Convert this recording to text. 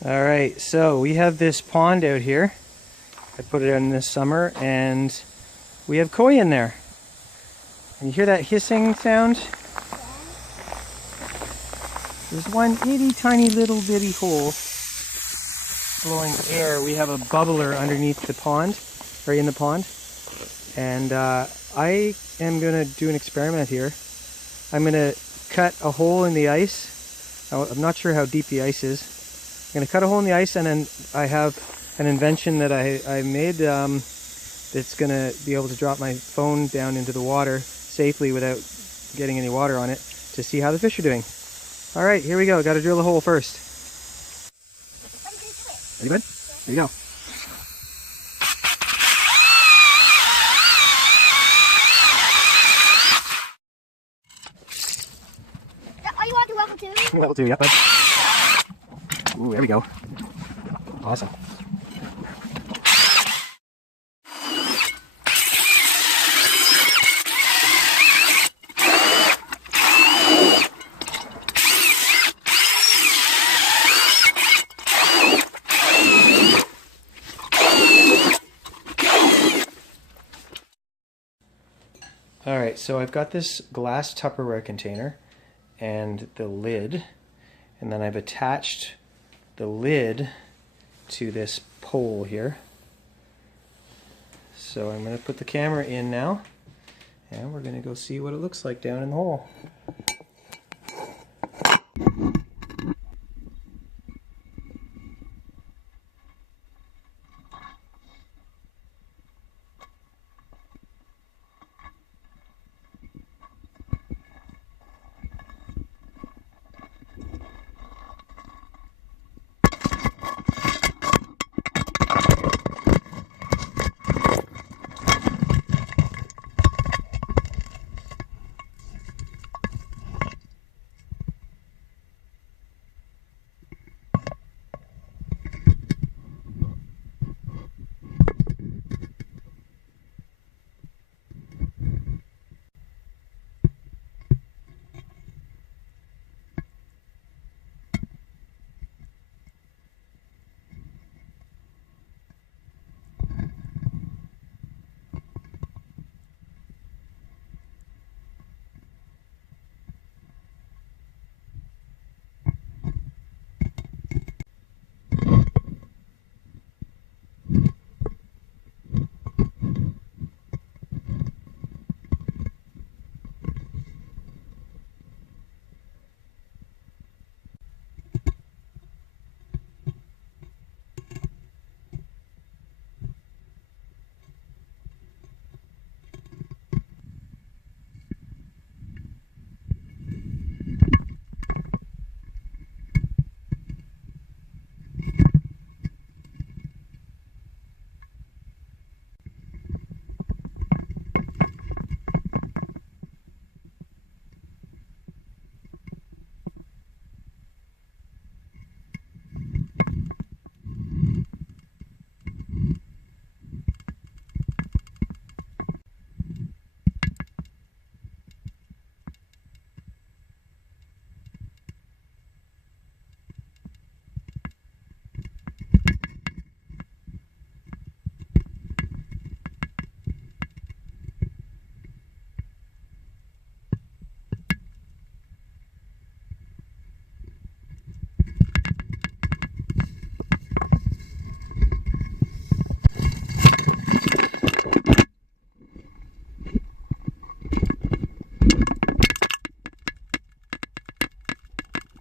Alright, so we have this pond out here. I put it in this summer and we have koi in there. And you hear that hissing sound? There's one itty tiny little bitty hole blowing air. We have a bubbler underneath the pond, or in the pond. And I am going to do an experiment here. I'm going to cut a hole in the ice. I'm not sure how deep the ice is. I'm going to cut a hole in the ice, and then I have an invention that I made that's going to be able to drop my phone down into the water safely without getting any water on it to see how the fish are doing. Alright, here we go. Got to drill a hole first. Ready, bud? Here you go. Oh, you want to do level 2? Level 2, yeah, bud. Ooh, there we go. Awesome. Alright, so I've got this glass Tupperware container and the lid, and then I've attached the lid to this pole here. So I'm going to put the camera in now, and we're going to go see what it looks like down in the hole.